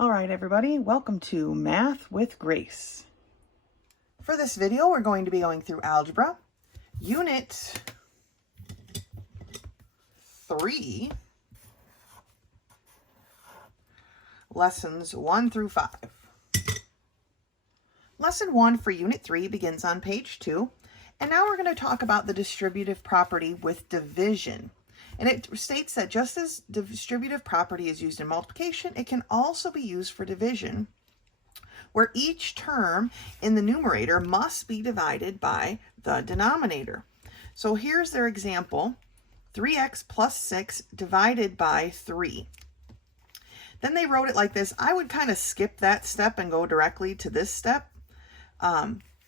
All right, everybody, welcome to Math with Grace. For this video, we're going to be going through Algebra, Unit 3, Lessons 1 through 5. Lesson 1 for Unit 3 begins on page 2, and now we're going to talk about the distributive property with division. And it states that just as distributive property is used in multiplication, it can also be used for division, where each term in the numerator must be divided by the denominator. So here's their example, 3x plus 6 divided by 3. Then they wrote it like this. I would kind of skip that step and go directly to this step.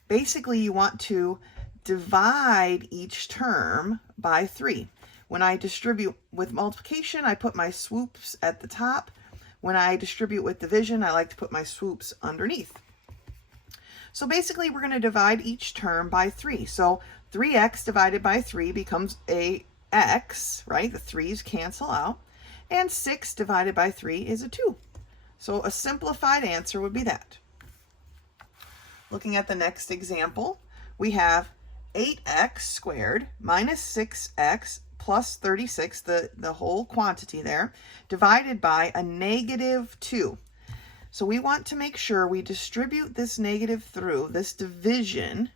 Basically, you want to divide each term by 3. When I distribute with multiplication, I put my swoops at the top. When I distribute with division, I like to put my swoops underneath. So basically, we're going to divide each term by 3. So 3x divided by 3 becomes a x, right? The 3's cancel out. And 6 divided by 3 is a 2. So a simplified answer would be that. Looking at the next example, we have 8x squared minus 6x plus 36, the whole quantity there, divided by a negative 2. So we want to make sure we distribute this negative through this division,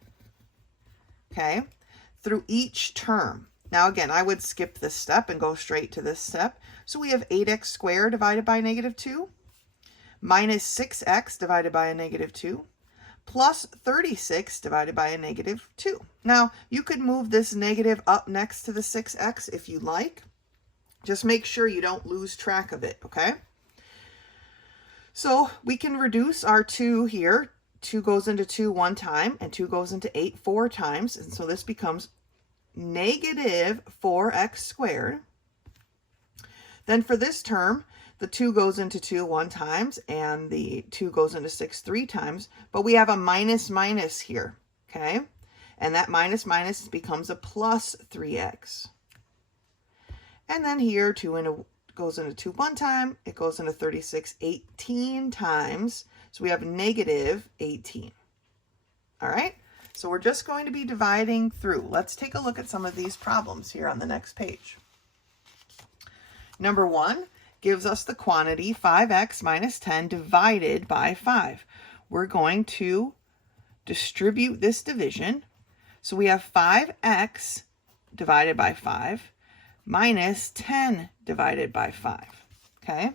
okay, through each term. Now again, I would skip this step and go straight to this step. So we have 8x squared divided by negative 2, minus 6x divided by a negative 2, plus 36 divided by a negative 2. Now, you could move this negative up next to the 6x if you like. Just make sure you don't lose track of it, okay? So we can reduce our 2 here. 2 goes into 2 one time, and 2 goes into 8 4 times. And so this becomes negative 4x squared. Then for this term, the 2 goes into 2 one times, and the 2 goes into 6 3 times, but we have a minus minus here, okay? And that minus minus becomes a plus 3x. And then here, 2 goes into 2 one time, it goes into 36 18 times, so we have negative 18. All right, so we're just going to be dividing through. Let's take a look at some of these problems here on the next page. Number 1 gives us the quantity 5x minus 10 divided by 5. We're going to distribute this division. So we have 5x divided by 5 minus 10 divided by 5, okay?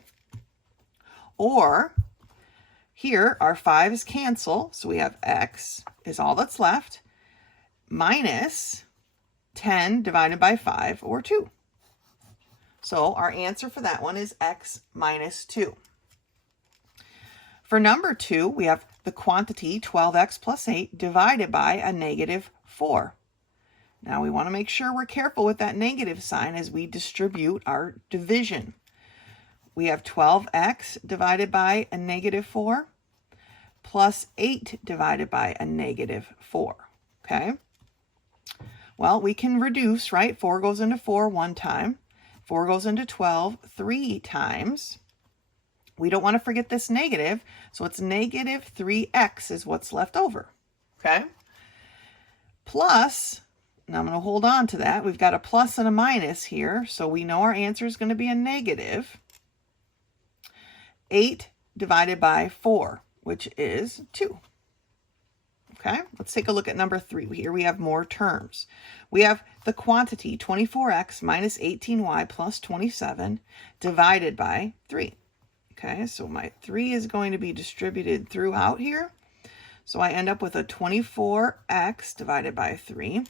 Or here our 5's cancel, so we have x is all that's left, minus 10 divided by 5, or 2. So our answer for that one is x minus 2. For number 2, we have the quantity 12x plus 8 divided by a negative 4. Now we want to make sure we're careful with that negative sign as we distribute our division. We have 12x divided by a negative 4 plus 8 divided by a negative 4. Okay? Well, we can reduce, right? 4 goes into 4 one time. 4 goes into 12 3 times. We don't want to forget this negative, so it's negative 3x is what's left over, okay? Plus, now I'm going to hold on to that. We've got a plus and a minus here, so we know our answer is going to be a negative 8 divided by 4, which is 2. Okay, let's take a look at number 3. Here we have more terms. We have the quantity 24x minus 18y plus 27 divided by 3. Okay, so my 3 is going to be distributed throughout here. So I end up with a 24x divided by 3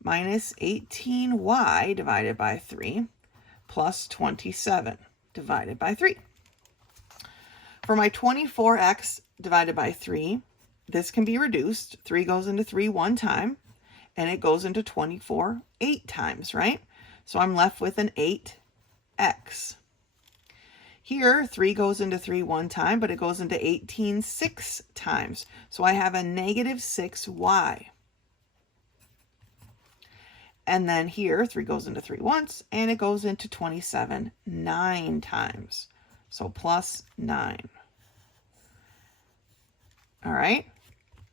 minus 18y divided by 3 plus 27 divided by 3. For my 24x divided by 3, this can be reduced. 3 goes into 3 one time, and it goes into 24 8 times, right? So I'm left with an 8x. Here, 3 goes into 3 one time, but it goes into 18 6 times. So I have a negative 6y. And then here, 3 goes into 3 once, and it goes into 27 9 times. So plus 9. All right.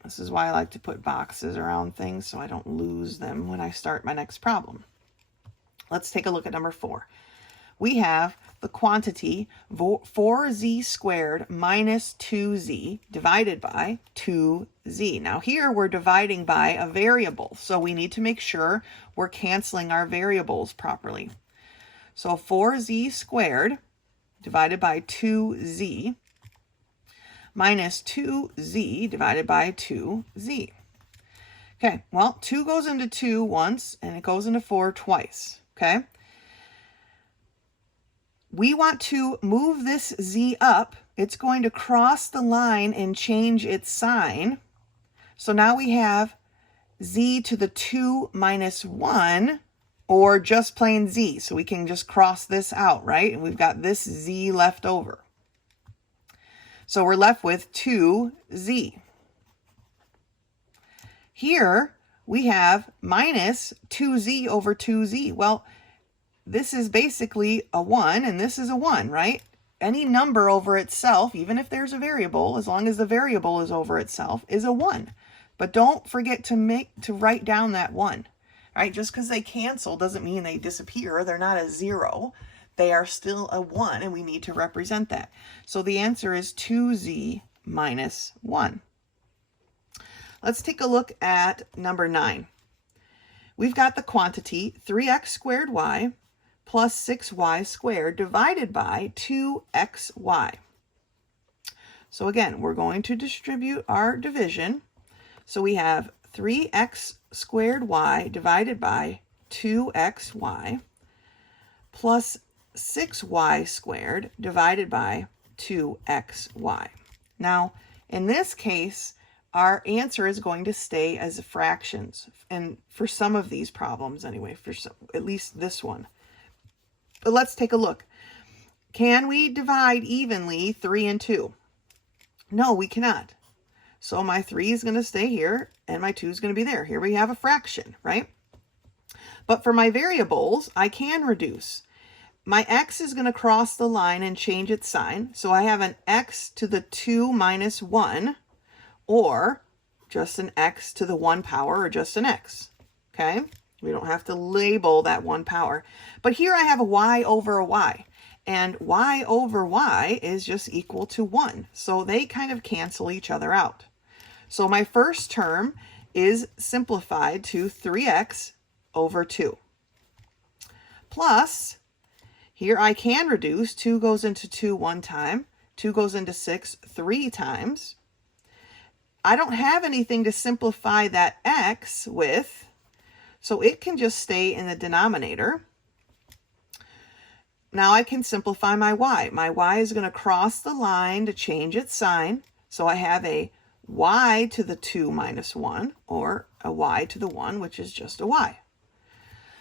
This is why I like to put boxes around things so I don't lose them when I start my next problem. Let's take a look at number 4. We have the quantity 4z squared minus 2z divided by 2z. Now here we're dividing by a variable, so we need to make sure we're canceling our variables properly. So 4z squared divided by 2z minus 2z divided by 2z. Okay, well, 2 goes into 2 once, and it goes into 4 twice, okay? We want to move this z up. It's going to cross the line and change its sign. So now we have z to the 2 minus 1, or just plain z. So we can just cross this out, right? And we've got this z left over. So we're left with 2z. Here we have minus 2z over 2z. Well, this is basically a 1 and this is a 1, right? Any number over itself, even if there's a variable, as long as the variable is over itself, is a 1. But don't forget to write down that 1, right? Just because they cancel doesn't mean they disappear. They're not a 0. They are still a 1, and we need to represent that. So the answer is 2z minus 1. Let's take a look at number 9. We've got the quantity 3x squared y plus 6y squared divided by 2xy. So again, we're going to distribute our division. So we have 3x squared y divided by 2xy plus 6y squared divided by 2xy. Now, in this case, our answer is going to stay as fractions. And for some of these problems anyway, for some, at least this one. But let's take a look. Can we divide evenly 3 and 2? No, we cannot. So my 3 is going to stay here and my 2 is going to be there. Here we have a fraction, right? But for my variables, I can reduce. My x is going to cross the line and change its sign. So I have an x to the 2 minus 1, or just an x to the 1 power, or just an x, okay? We don't have to label that 1 power. But here I have a y over a y, and y over y is just equal to 1. So they kind of cancel each other out. So my first term is simplified to 3x over 2. Plus, here I can reduce. 2 goes into 2 one time. 2 goes into 6 3 times. I don't have anything to simplify that x with, so it can just stay in the denominator. Now I can simplify my y. My y is going to cross the line to change its sign. So I have a y to the 2 minus 1, or a y to the 1, which is just a y.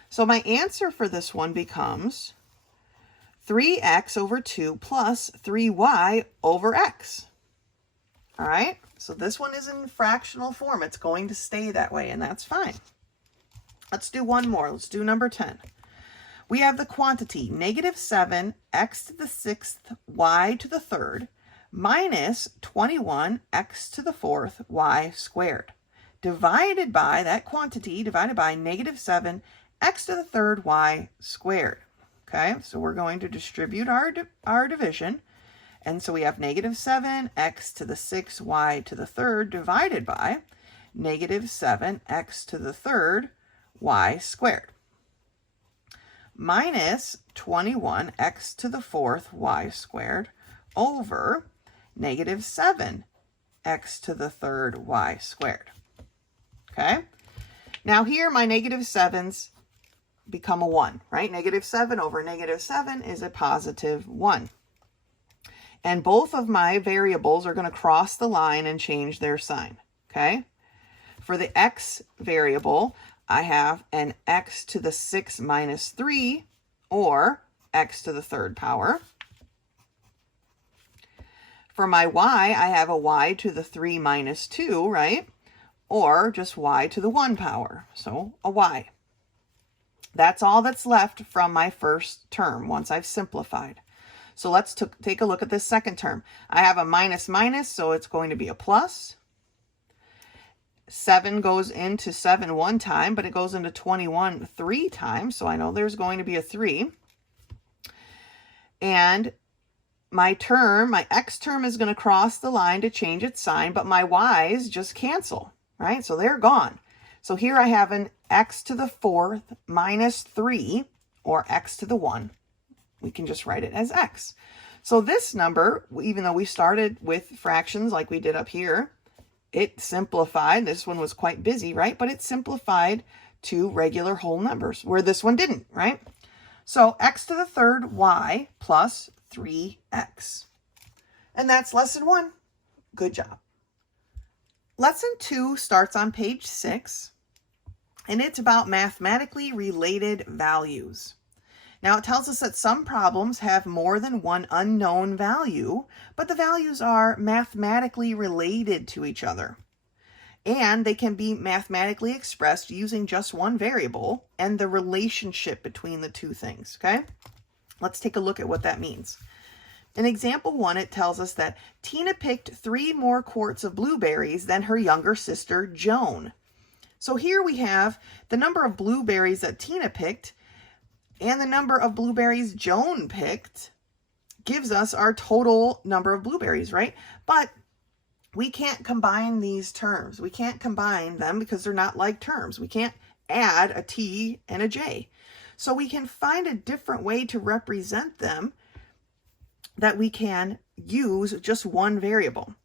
So my answer for this one becomes 3x over 2 plus 3y over x. All right, so this one is in fractional form. It's going to stay that way, and that's fine. Let's do one more. Let's do number 10. We have the quantity negative 7 x to the 6th y to the 3rd minus 21 x to the 4th y squared divided by that quantity divided by negative 7 x to the 3rd y squared. Okay, so we're going to distribute our division. And so we have negative 7 x to the 6 y to the 3rd divided by negative 7 x to the 3rd y squared minus 21 x to the 4th y squared over negative 7 x to the 3rd y squared. Okay, now here my negative 7's become a 1, right? Negative 7 over negative 7 is a positive 1. And both of my variables are going to cross the line and change their sign, okay? For the x variable, I have an x to the 6 minus 3, or x to the 3rd power. For my y, I have a y to the 3 minus 2, right? Or just y to the 1 power, so a y. That's all that's left from my first term once I've simplified. So let's take a look at this second term. I have a minus minus, so it's going to be a plus. 7 goes into 7 one time, but it goes into 21 3 times. So I know there's going to be a 3. And my x term is going to cross the line to change its sign, but my y's just cancel, right? So they're gone. So here I have an x to the 4th minus 3, or x to the 1. We can just write it as x. So this number, even though we started with fractions like we did up here, it simplified. This one was quite busy, right? But it simplified to regular whole numbers, where this one didn't, right? So x to the 3rd y plus 3x. And that's lesson 1. Good job. Lesson 2 starts on page 6, and it's about mathematically related values. Now it tells us that some problems have more than one unknown value, but the values are mathematically related to each other. And they can be mathematically expressed using just one variable and the relationship between the two things, okay? Let's take a look at what that means. In example 1, it tells us that Tina picked 3 more quarts of blueberries than her younger sister, Joan. So here we have the number of blueberries that Tina picked, and the number of blueberries Joan picked gives us our total number of blueberries, right? But we can't combine these terms. We can't combine them because they're not like terms. We can't add a T and a J. So we can find a different way to represent them that we can use just one variable.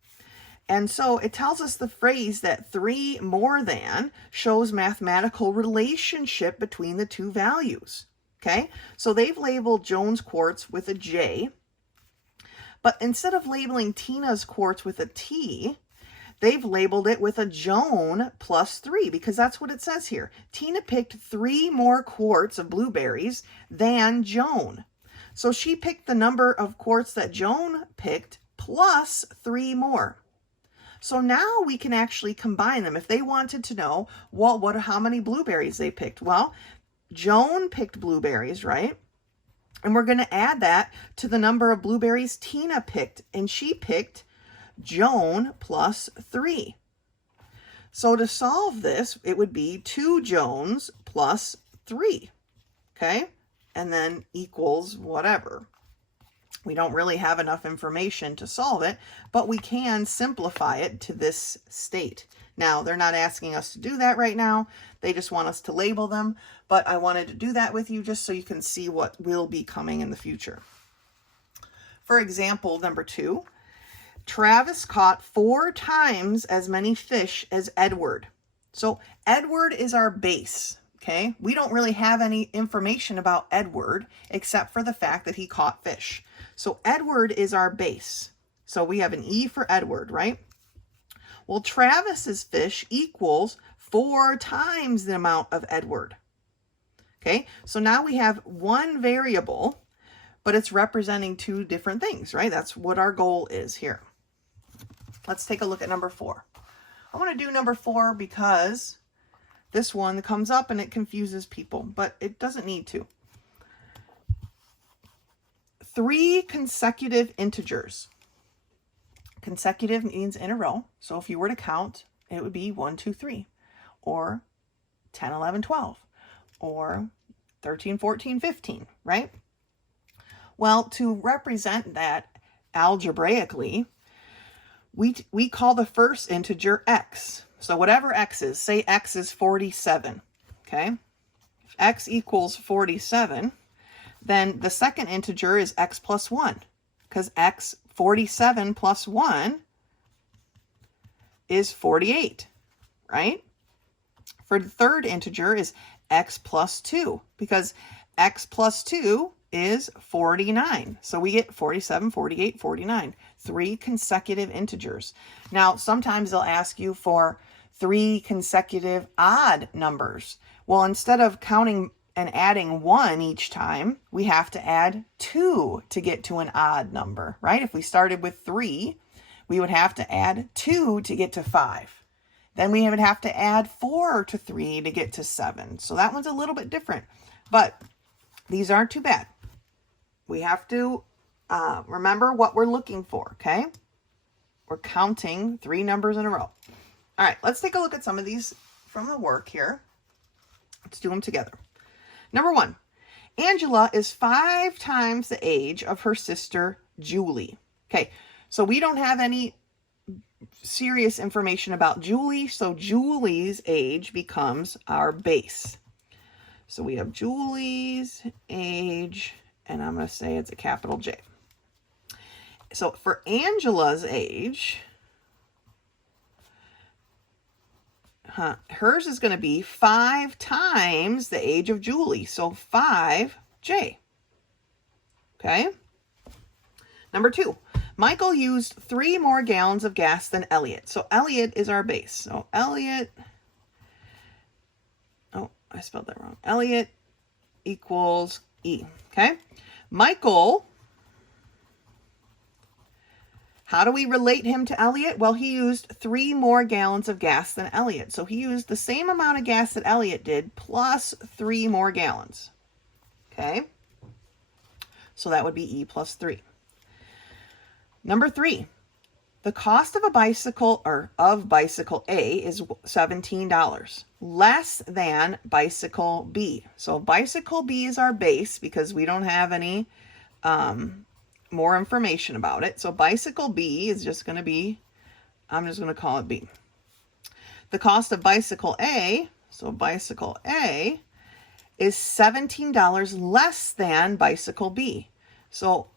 And so it tells us the phrase that 3 more than shows mathematical relationship between the two values. Okay, so they've labeled Joan's quarts with a J, but instead of labeling Tina's quarts with a T, they've labeled it with a Joan plus 3, because that's what it says here. Tina picked 3 more quarts of blueberries than Joan. So she picked the number of quarts that Joan picked plus 3 more. So now we can actually combine them. If they wanted to know, well, how many blueberries they picked? Well, Joan picked blueberries, right? And we're going to add that to the number of blueberries Tina picked. And she picked Joan plus 3. So to solve this, it would be 2 Joans plus 3. Okay? And then equals whatever. We don't really have enough information to solve it, but we can simplify it to this state. Now, they're not asking us to do that right now. They just want us to label them, but I wanted to do that with you just so you can see what will be coming in the future. For example, number 2, Travis caught 4 times as many fish as Edward. So Edward is our base, okay? We don't really have any information about Edward except for the fact that he caught fish. So Edward is our base. So we have an E for Edward, right? Well, Travis's fish equals 4 times the amount of Edward. Okay, so now we have one variable, but it's representing 2 different things, right? That's what our goal is here. Let's take a look at number 4. I want to do number 4 because this one comes up and it confuses people, but it doesn't need to. 3 consecutive integers. Consecutive means in a row. So if you were to count, it would be 1, 2, 3, or 10, 11, 12, or 13, 14, 15, right? Well, to represent that algebraically, we call the first integer x. So whatever x is, say x is 47, okay? If x equals 47, then the second integer is x plus 1, because 47 plus 1 is 48, right? For the third integer is x plus 2, because x plus 2 is 49. So we get 47, 48, 49, 3 consecutive integers. Now, sometimes they'll ask you for 3 consecutive odd numbers. Well, instead of counting and adding 1 each time, we have to add 2 to get to an odd number, right? If we started with 3, we would have to add 2 to get to 5. Then we would have to add 4 to 3 to get to 7. So that one's a little bit different, but these aren't too bad. We have to remember what we're looking for, okay? We're counting 3 numbers in a row. All right, let's take a look at some of these from the work here. Let's do them together. Number 1, Angela is 5 times the age of her sister, Julie. Okay, so we don't have any serious information about Julie, so Julie's age becomes our base. So we have Julie's age, and I'm going to say it's a capital J. So for Angela's age, hers is going to be 5 times the age of Julie, so 5J. Okay. Number 2, Michael used 3 more gallons of gas than Elliot. So Elliot is our base. So Elliot, oh, I spelled that wrong. Elliot equals E. Okay. Michael, how do we relate him to Elliot? Well, he used 3 more gallons of gas than Elliot. So he used the same amount of gas that Elliot did plus 3 more gallons. Okay. So that would be E plus 3. Number 3, the cost of a bicycle or of bicycle A is $17, less than bicycle B. So bicycle B is our base because we don't have any more information about it. So bicycle B is just going to be, I'm just going to call it B. The cost of bicycle A, so bicycle A, is $17 less than bicycle B. So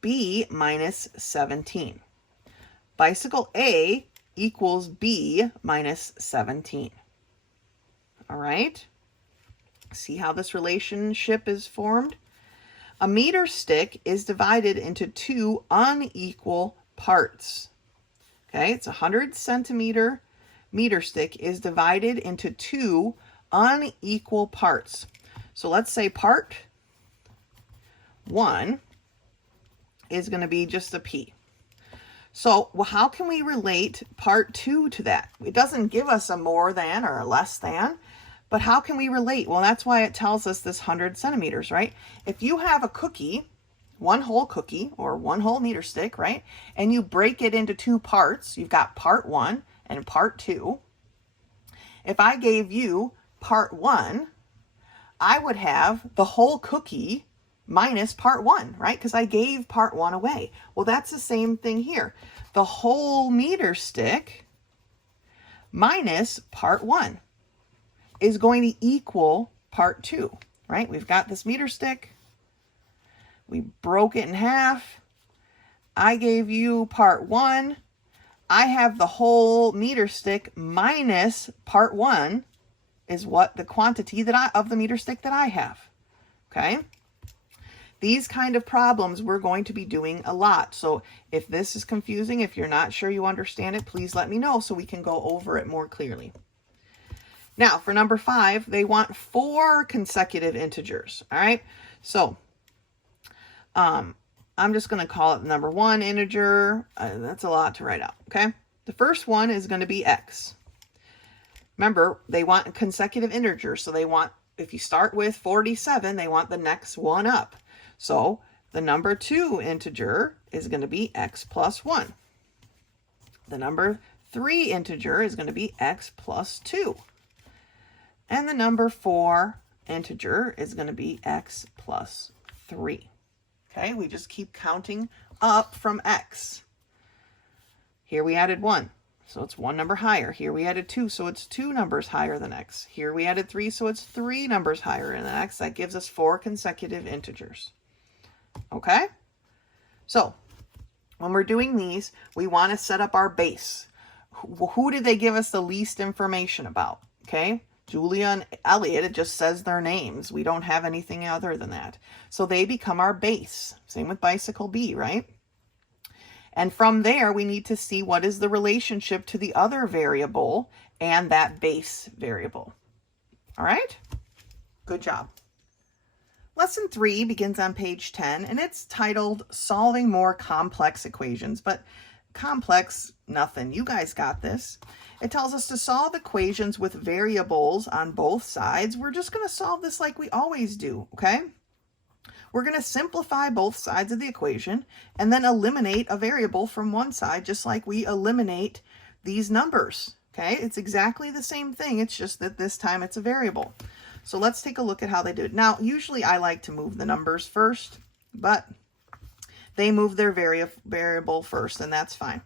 B minus 17. Bicycle A equals B minus 17. All right. See how this relationship is formed? A meter stick is divided into 2 unequal parts. Okay, it's a 100 centimeter meter stick is divided into 2 unequal parts. So let's say part 1 is going to be just a P. So how can we relate part 2 to that? It doesn't give us a more than or a less than, but how can we relate? Well, that's why it tells us this 100 centimeters, right? If you have a cookie, one whole cookie or one whole meter stick, right? And you break it into 2 parts, you've got part 1 and part 2. If I gave you part 1, I would have the whole cookie minus part 1, right? Because I gave part 1 away. Well, that's the same thing here. The whole meter stick minus part 1 is going to equal part 2, right? We've got this meter stick. We broke it in half. I gave you part 1. I have the whole meter stick minus part 1 is what the quantity that of the meter stick that I have. Okay? These kind of problems we're going to be doing a lot. So if this is confusing, if you're not sure you understand it, please let me know so we can go over it more clearly. Now for number 5, they want 4 consecutive integers. All right. So I'm just going to call it number 1 integer. That's a lot to write out. Okay. The first one is going to be X. Remember, they want consecutive integers. So they want, if you start with 47, they want the next one up. So the number 2 integer is going to be X plus 1. The number 3 integer is going to be X plus 2. And the number 4 integer is going to be X plus 3. Okay, we just keep counting up from X. Here we added 1, so it's 1 number higher. Here we added 2, so it's 2 numbers higher than X. Here we added 3, so it's 3 numbers higher than X. That gives us 4 consecutive integers. Okay, so when we're doing these, we want to set up our base. Who did they give us the least information about? Okay, Julia and Elliot, it just says their names. We don't have anything other than that. So they become our base. Same with bicycle B, right? And from there, we need to see what is the relationship to the other variable and that base variable. All right, good job. Lesson 3 begins on page 10, and it's titled Solving More Complex Equations, but complex, nothing. You guys got this. It tells us to solve equations with variables on both sides. We're just going to solve this like we always do, okay? We're going to simplify both sides of the equation and then eliminate a variable from one side, just like we eliminate these numbers, Okay, it's exactly the same thing. It's just that this time it's a variable. So let's take a look at how they do it. Now, usually I like to move the numbers first, but they move their variable first, and that's fine.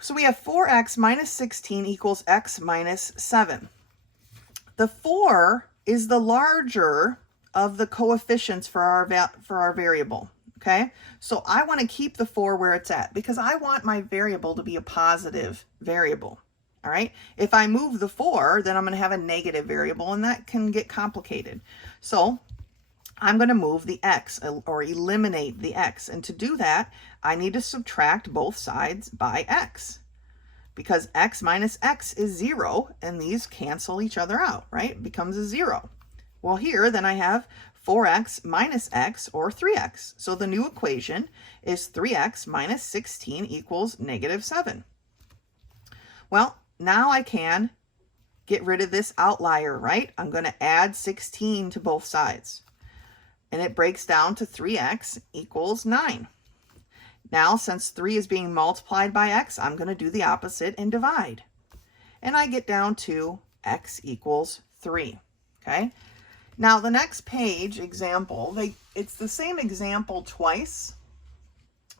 So we have 4x minus 16 equals x minus 7. The 4 is the larger of the coefficients for our variable. Okay, so I want to keep the 4 where it's at because I want my variable to be a positive variable. All right, if I move the 4, then I'm going to have a negative variable, and that can get complicated. So I'm going to move the x, or eliminate the x. And to do that, I need to subtract both sides by x, because x minus x is 0, and these cancel each other out, right? It becomes a 0. Well, here, then I have 4x minus x, or 3x. So the new equation is 3x minus 16 equals negative 7. Well, now I can get rid of this outlier, right? I'm going to add 16 to both sides. And it breaks down to 3x equals 9. Now, since 3 is being multiplied by x, I'm going to do the opposite and divide. And I get down to x equals 3. Okay? Now, the next page, example, it's the same example twice,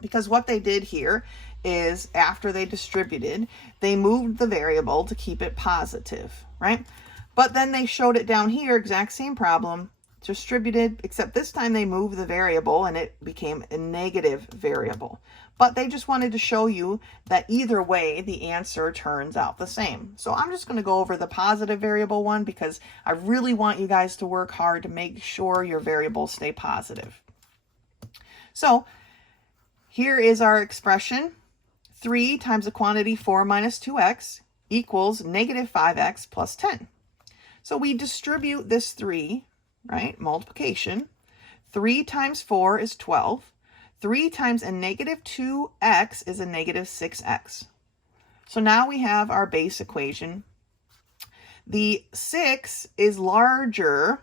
because what they did here is after they distributed, they moved the variable to keep it positive, right? But then they showed it down here, exact same problem, distributed, except this time they moved the variable and it became a negative variable. But they just wanted to show you that either way, the answer turns out the same. So I'm just going to go over the positive variable one because I really want you guys to work hard to make sure your variables stay positive. So here is our expression. 3 times the quantity 4 minus 2x equals negative 5x plus 10. So we distribute this 3, right? Multiplication. 3 times 4 is 12. 3 times a negative 2x is a negative 6x. So now we have our base equation. The 6 is larger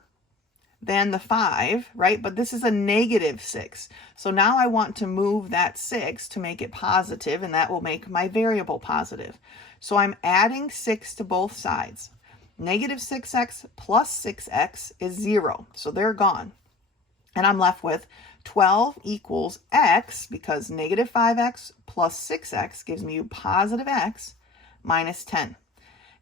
than the 5, right? But this is a negative 6. So now I want to move that 6 to make it positive, and that will make my variable positive. So I'm adding 6 to both sides. Negative 6x plus 6x is 0. So they're gone. And I'm left with 12 equals x, because negative 5x plus 6x gives me positive x minus 10.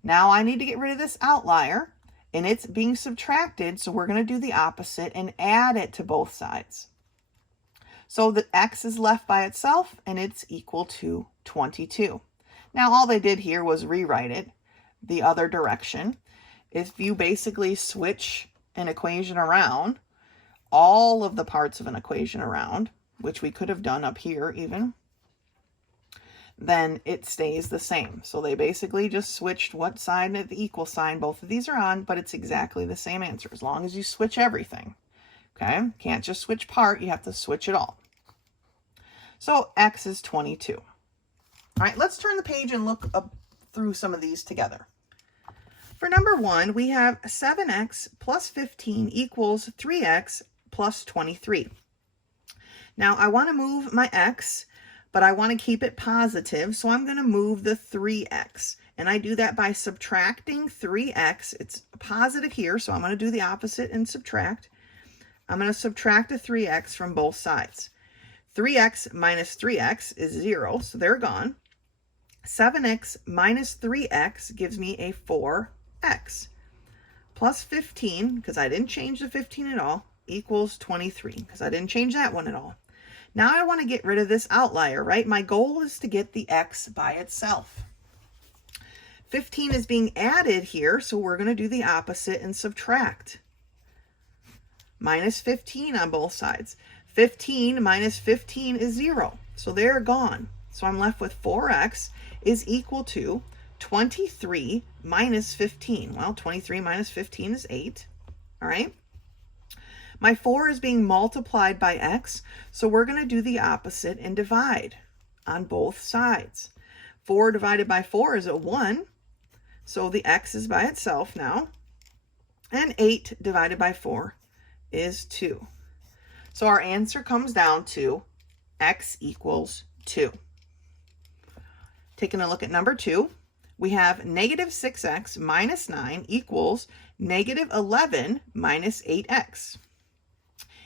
Now I need to get rid of this outlier, and it's being subtracted, so we're going to do the opposite and add it to both sides. So the x is left by itself, and it's equal to 22. Now all they did here was rewrite it the other direction. If you basically switch an equation around, all of the parts of an equation around, which we could have done up here even, then it stays the same. So they basically just switched what side of the equal sign both of these are on, but it's exactly the same answer as long as you switch everything. Okay, can't just switch part, you have to switch it all. So x is 22. All right, let's turn the page and look up through some of these together. For number 1, we have 7x plus 15 equals 3x plus 23. Now I want to move my x, but I want to keep it positive, so I'm going to move the 3x. And I do that by subtracting 3x. It's positive here, so I'm going to do the opposite and subtract. I'm going to subtract a 3x from both sides. 3x minus 3x is 0, so they're gone. 7x minus 3x gives me a 4x. Plus 15, because I didn't change the 15 at all, equals 23, because I didn't change that one at all. Now I want to get rid of this outlier, right? My goal is to get the x by itself. 15 is being added here, so we're going to do the opposite and subtract. Minus 15 on both sides. 15 minus 15 is 0, so they're gone. So I'm left with 4x is equal to 23 minus 15. Well, 23 minus 15 is 8, all right? My 4 is being multiplied by x, so we're going to do the opposite and divide on both sides. 4 divided by 4 is a 1, so the x is by itself now. And 8 divided by 4 is 2. So our answer comes down to x equals 2. Taking a look at number 2, we have negative 6x minus 9 equals negative 11 minus 8x.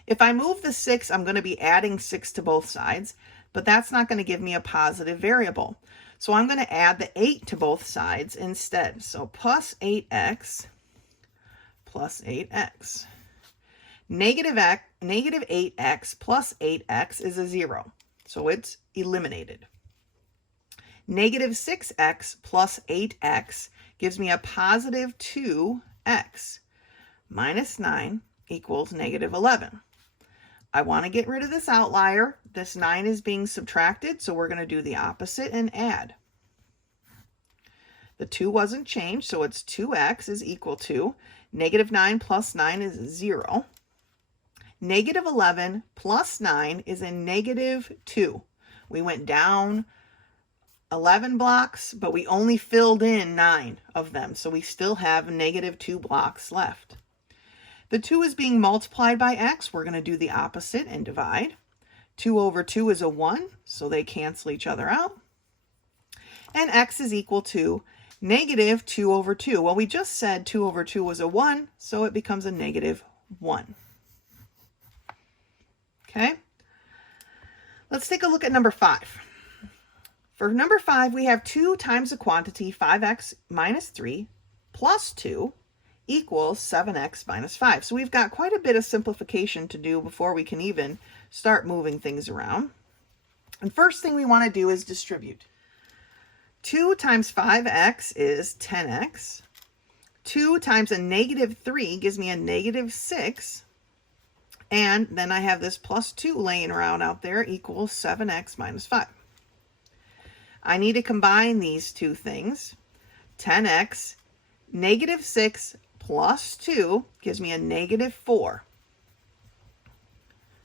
If I move the 6, I'm going to be adding 6 to both sides, but that's not going to give me a positive variable. So I'm going to add the 8 to both sides instead. So plus 8x plus 8x. Negative 8x plus 8x is a 0, so it's eliminated. Negative 6x plus 8x gives me a positive 2x. Minus 9 equals negative 11. I want to get rid of this outlier. This 9 is being subtracted, so we're going to do the opposite and add. The 2 wasn't changed, so it's 2x is equal to negative 9 plus 9 is 0. Negative 11 plus 9 is a negative 2. We went down 11 blocks, but we only filled in 9 of them, so we still have negative 2 blocks left. The 2 is being multiplied by x. We're going to do the opposite and divide. 2 over 2 is a 1, so they cancel each other out. And x is equal to negative 2 over 2. Well, we just said 2 over 2 was a 1, so it becomes a negative 1. Okay, let's take a look at number 5. For number 5, we have 2 times the quantity 5x minus 3 plus 2 equals 7x minus 5. So we've got quite a bit of simplification to do before we can even start moving things around. And first thing we want to do is distribute. 2 times 5x is 10x. 2 times a negative 3 gives me a negative 6. And then I have this plus 2 laying around out there equals 7x minus 5. I need to combine these two things. 10x, negative 6 plus 2 gives me a negative 4.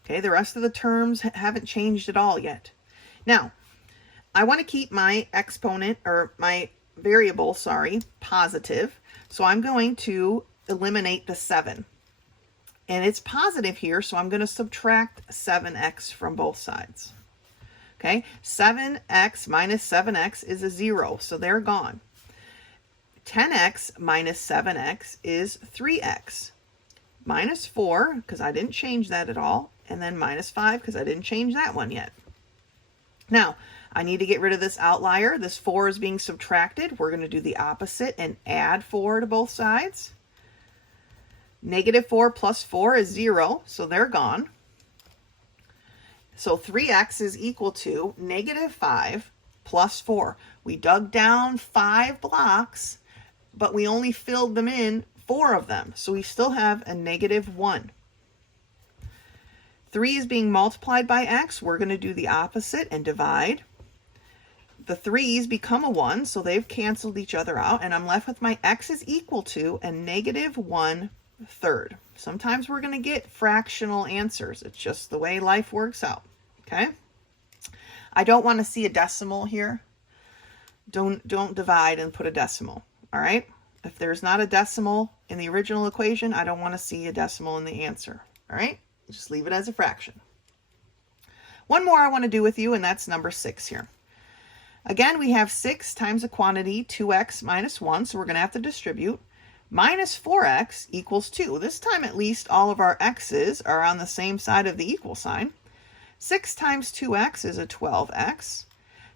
Okay, the rest of the terms haven't changed at all yet. Now, I want to keep my exponent, or my variable, sorry, positive. So I'm going to eliminate the 7. And it's positive here, so I'm going to subtract 7x from both sides. Okay, 7x minus 7x is a 0, so they're gone. 10x minus 7x is 3x. Minus 4, because I didn't change that at all, and then minus 5, because I didn't change that one yet. Now, I need to get rid of this outlier. This 4 is being subtracted. We're going to do the opposite and add 4 to both sides. Negative 4 plus 4 is 0, so they're gone. So 3x is equal to negative 5 plus 4. We dug down 5 blocks, but we only filled them in 4 of them. So we still have a negative 1. 3 is being multiplied by x. We're going to do the opposite and divide. The 3's become a 1, so they've canceled each other out, and I'm left with my x is equal to a negative 1/3. Sometimes we're going to get fractional answers. It's just the way life works out. Okay? I don't want to see a decimal here. Don't divide and put a decimal. All right? If there's not a decimal in the original equation, I don't want to see a decimal in the answer. All right? Just leave it as a fraction. One more I want to do with you, and that's number 6 here. Again, we have 6 times the quantity 2x minus 1, so we're going to have to distribute. Minus 4x equals 2. This time at least all of our x's are on the same side of the equal sign. 6 times 2x is a 12x.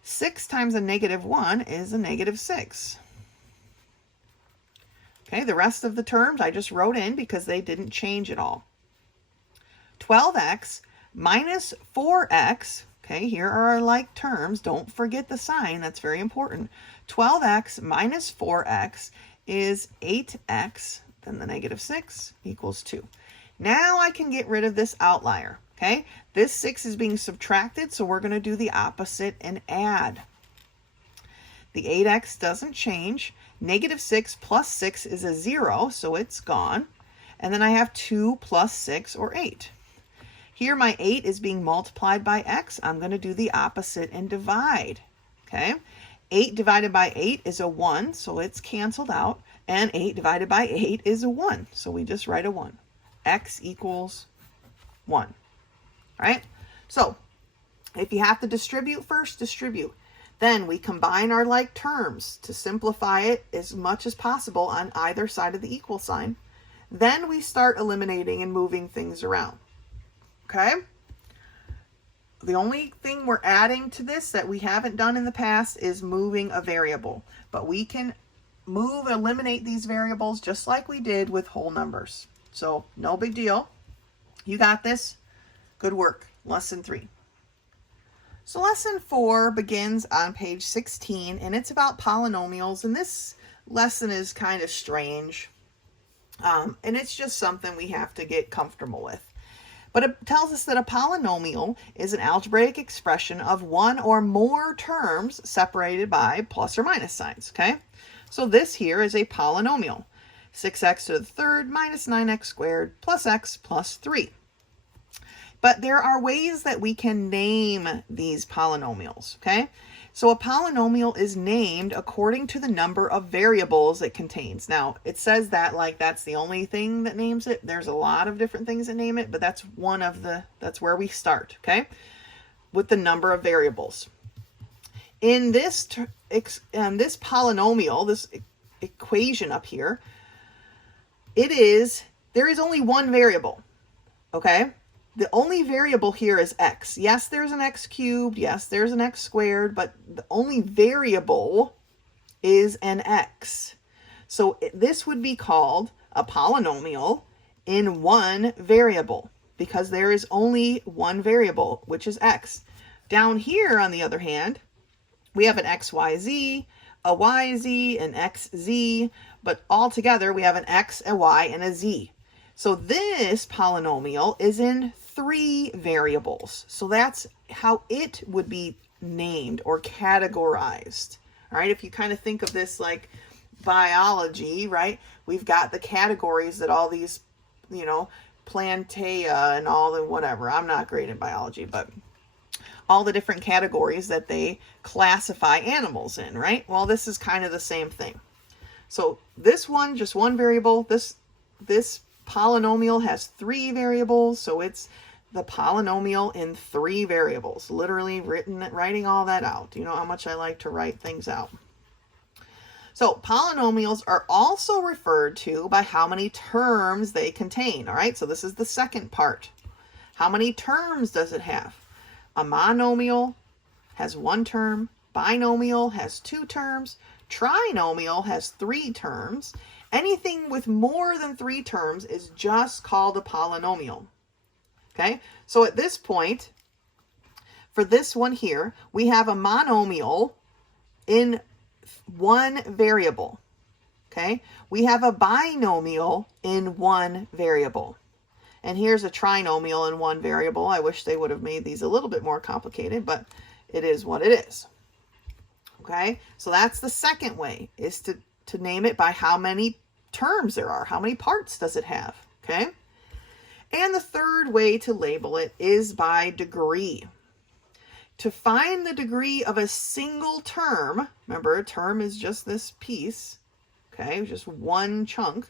6 times a negative 1 is a negative 6. Okay, the rest of the terms I just wrote in because they didn't change at all. 12x minus 4x, okay, here are our like terms. Don't forget the sign, that's very important. 12x minus 4x is 8x, then the negative 6 equals 2. Now I can get rid of this outlier, okay? This 6 is being subtracted, so we're going to do the opposite and add. The 8x doesn't change. Negative 6 plus 6 is a 0, so it's gone. And then I have 2 plus 6, or 8. Here my 8 is being multiplied by x. I'm going to do the opposite and divide, okay? 8 divided by 8 is a 1, so it's canceled out. And 8 divided by 8 is a 1, so we just write a 1. X equals 1. All right? So, if you have to distribute first, distribute. Then we combine our like terms to simplify it as much as possible on either side of the equal sign. Then we start eliminating and moving things around. Okay? The only thing we're adding to this that we haven't done in the past is moving a variable. But we can eliminate these variables just like we did with whole numbers. So no big deal. You got this. Good work. Lesson 3. So lesson 4 begins on page 16, and it's about polynomials. And this lesson is kind of strange. And it's just something we have to get comfortable with. But it tells us that a polynomial is an algebraic expression of one or more terms separated by plus or minus signs, okay? So this here is a polynomial. 6x to the third minus 9x squared plus x plus 3. But there are ways that we can name these polynomials, okay? So a polynomial is named according to the number of variables it contains. Now, it says that like that's the only thing that names it. There's a lot of different things that name it, but that's where we start, okay? With the number of variables. In this polynomial, this equation up here, there is only one variable, okay? The only variable here is x. Yes, there's an x cubed. Yes, there's an x squared, but the only variable is an x. So this would be called a polynomial in one variable because there is only one variable, which is x. Down here, on the other hand, we have an xyz, a yz, an xz, but all together we have an x, a y, and a z. So this polynomial is in 3 variables. So that's how it would be named or categorized. All right, if you kind of think of this like biology, right? We've got the categories that all these, Plantae and all the whatever. I'm not great in biology, but all the different categories that they classify animals in, right? Well, this is kind of the same thing. So this one, just one variable, this polynomial has 3 variables, so it's the polynomial in 3 variables. Literally writing all that out. You know how much I like to write things out. So polynomials are also referred to by how many terms they contain. All right, so this is the second part. How many terms does it have? A monomial has 1 term. Binomial has 2 terms. Trinomial has 3 terms. Anything with more than 3 terms is just called a polynomial. Okay, so at this point, for this one here, we have a monomial in 1 variable. Okay, we have a binomial in 1 variable. And here's a trinomial in 1 variable. I wish they would have made these a little bit more complicated, but it is what it is. Okay, so that's the second way, is to name it by how many terms there are. How many parts does it have? Okay. And the third way to label it is by degree. To find the degree of a single term, remember a term is just this piece, okay, just one chunk,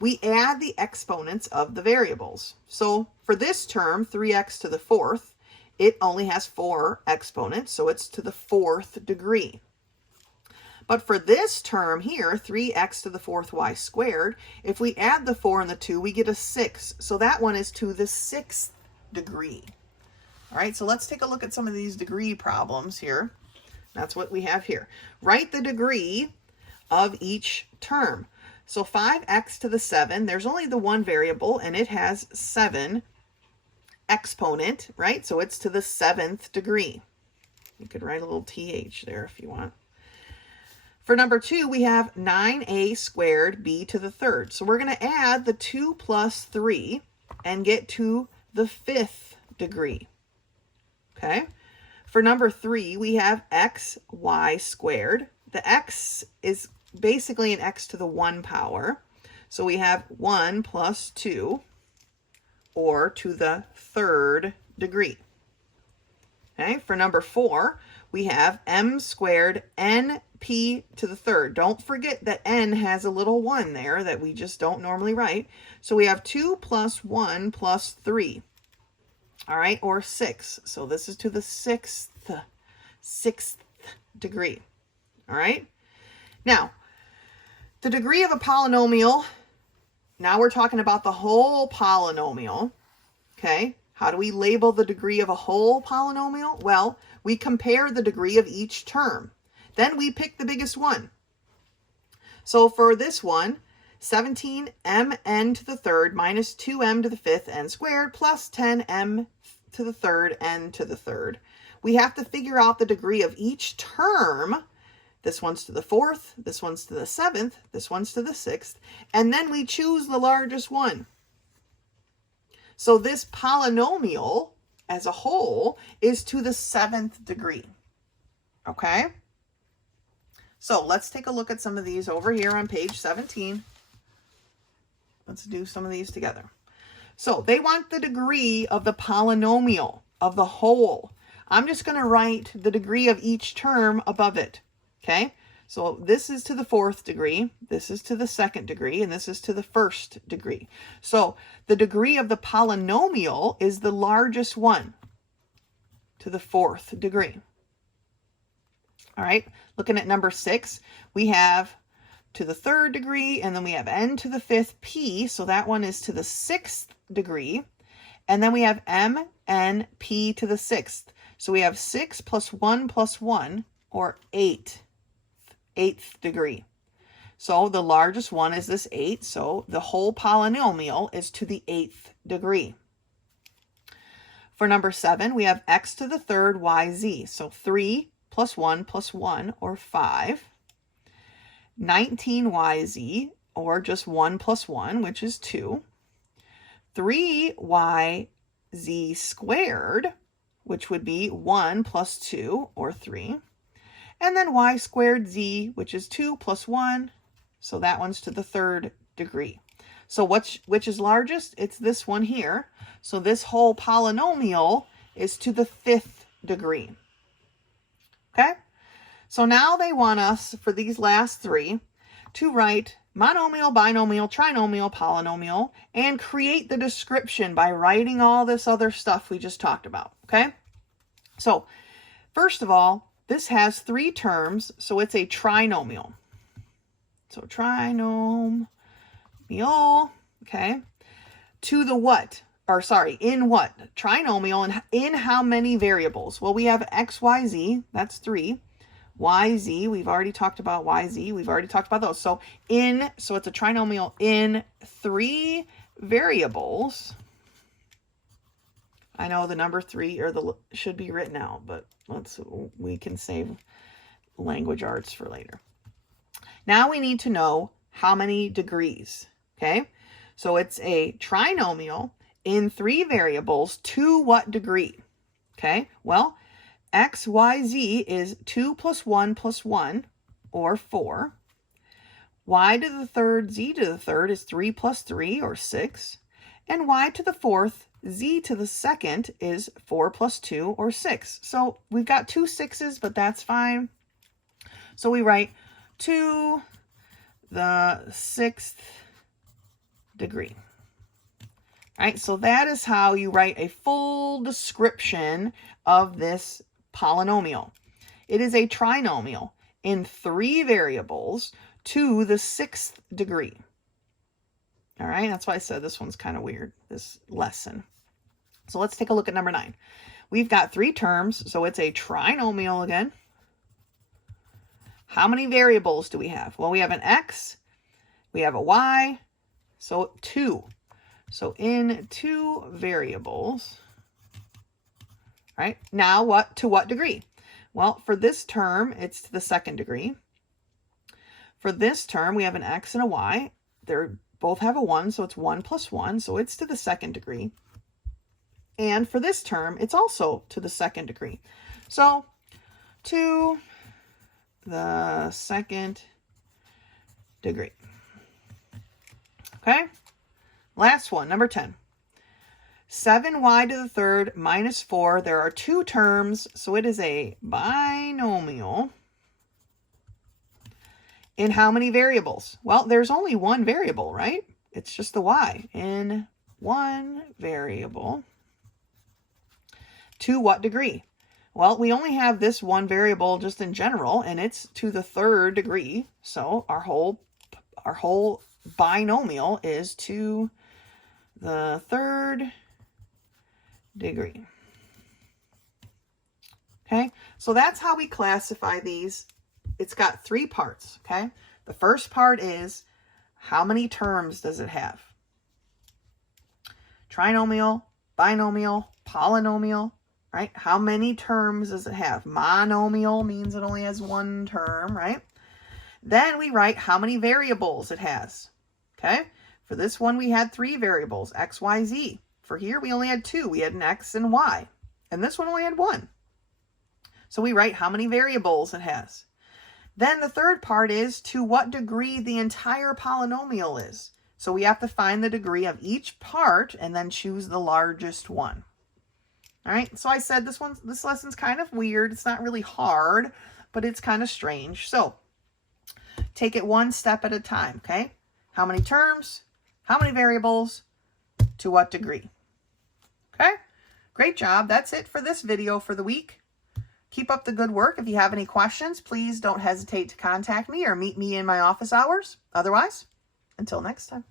we add the exponents of the variables. So for this term, 3x to the 4th, it only has 4 exponents, so it's to the 4th degree. But for this term here, 3x to the 4th y squared, if we add the 4 and the 2, we get a 6. So that one is to the 6th degree. All right, so let's take a look at some of these degree problems here. That's what we have here. Write the degree of each term. So 5x to the 7, there's only the one variable, and it has 7 exponent, right? So it's to the 7th degree. You could write a little th there if you want. For number 2, we have 9a squared b to the 3rd. So we're going to add the 2 plus 3 and get to the 5th degree. Okay. For number 3, we have xy squared. The x is basically an x to the 1 power. So we have 1 plus 2, or to the 3rd degree. Okay. For number 4, we have m squared np to the 3rd. Don't forget that n has a little 1 there that we just don't normally write. So we have 2 plus 1 plus 3. All right, or 6. So this is to the 6th degree. All right. Now, the degree of a polynomial, now we're talking about the whole polynomial. Okay. How do we label the degree of a whole polynomial? Well, we compare the degree of each term. Then we pick the biggest one. So for this one, 17mn to the third minus 2m to the fifth n squared plus 10m to the third n to the third. We have to figure out the degree of each term. This one's to the fourth, this one's to the seventh, this one's to the sixth, and then we choose the largest one. So this polynomial as a whole is to the 7th degree. Okay? So let's take a look at some of these over here on page 17. Let's do some of these together. So they want the degree of the polynomial of the whole. I'm just going to write the degree of each term above it. Okay? So this is to the 4th degree, this is to the 2nd degree, and this is to the 1st degree. So the degree of the polynomial is the largest one to the 4th degree. All right, looking at number 6, we have to the 3rd degree, and then we have n to the 5th p, so that one is to the 6th degree. And then we have m, n, p to the 6th. So we have 6 plus 1 plus 1, or 8th degree. So the largest one is this 8, so the whole polynomial is to the 8th degree. For number 7, we have x to the 3rd yz, so 3 plus 1 plus 1, or 5. 19yz, or just 1 plus 1, which is 2. 3yz squared, which would be 1 plus 2, or 3. And then y squared z, which is 2 plus 1. So that one's to the 3rd degree. So which is largest? It's this one here. So this whole polynomial is to the 5th degree. Okay? So now they want us, for these last 3, to write monomial, binomial, trinomial, polynomial, and create the description by writing all this other stuff we just talked about. Okay? So first of all, this has 3 terms, so it's a trinomial. So trinomial, okay. To the what? Or sorry, in what? Trinomial, and in how many variables? Well, we have x, y, z, that's 3. Y, z, we've already talked about y, z, we've already talked about those. So it's a trinomial in 3 variables. I know the number 3 should be written out, but we can save language arts for later. Now we need to know how many degrees, okay? So it's a trinomial in 3 variables to what degree, okay? Well, x, y, z is 2 plus 1 plus 1, or 4. Y to the 3rd, z to the 3rd is 3 plus 3, or 6. And y to the 4th, z to the 2nd is 4 plus 2, or 6. So we've got 2 6s, but that's fine. So we write to the 6th degree. All right, so that is how you write a full description of this polynomial. It is a trinomial in 3 variables to the 6th degree. All right, that's why I said this one's kind of weird, this lesson. So let's take a look at number 9. We've got 3 terms, so it's a trinomial again. How many variables do we have? Well, we have an x, we have a y, so 2. So in 2 variables, right? Now to what degree? Well, for this term, it's to the 2nd degree. For this term, we have an x and a y. They both have a 1, so it's 1 plus 1, so it's to the 2nd degree. And for this term, it's also to the 2nd degree. So to the 2nd degree. Okay? Last one, number 10. 7y to the 3rd minus 4. There are 2 terms, so it is a binomial. In how many variables? Well, there's only 1 variable, right? It's just the y. In 1 variable. To what degree? Well, we only have this one variable just in general, and it's to the third degree. So our whole binomial is to the third degree. Okay, so that's how we classify these. It's got three parts, okay? The first part is how many terms does it have? Trinomial, binomial, polynomial, right? How many terms does it have? Monomial means it only has one term, right? Then we write how many variables it has, okay? For this one, we had 3 variables, x, y, z. For here, we only had 2. We had an x and y. And this one only had 1. So we write how many variables it has. Then the third part is to what degree the entire polynomial is. So we have to find the degree of each part and then choose the largest one. All right, so I said this lesson's kind of weird. It's not really hard, but it's kind of strange. So take it one step at a time, okay? How many terms? How many variables? To what degree? Okay, great job. That's it for this video for the week. Keep up the good work. If you have any questions, please don't hesitate to contact me or meet me in my office hours. Otherwise, until next time.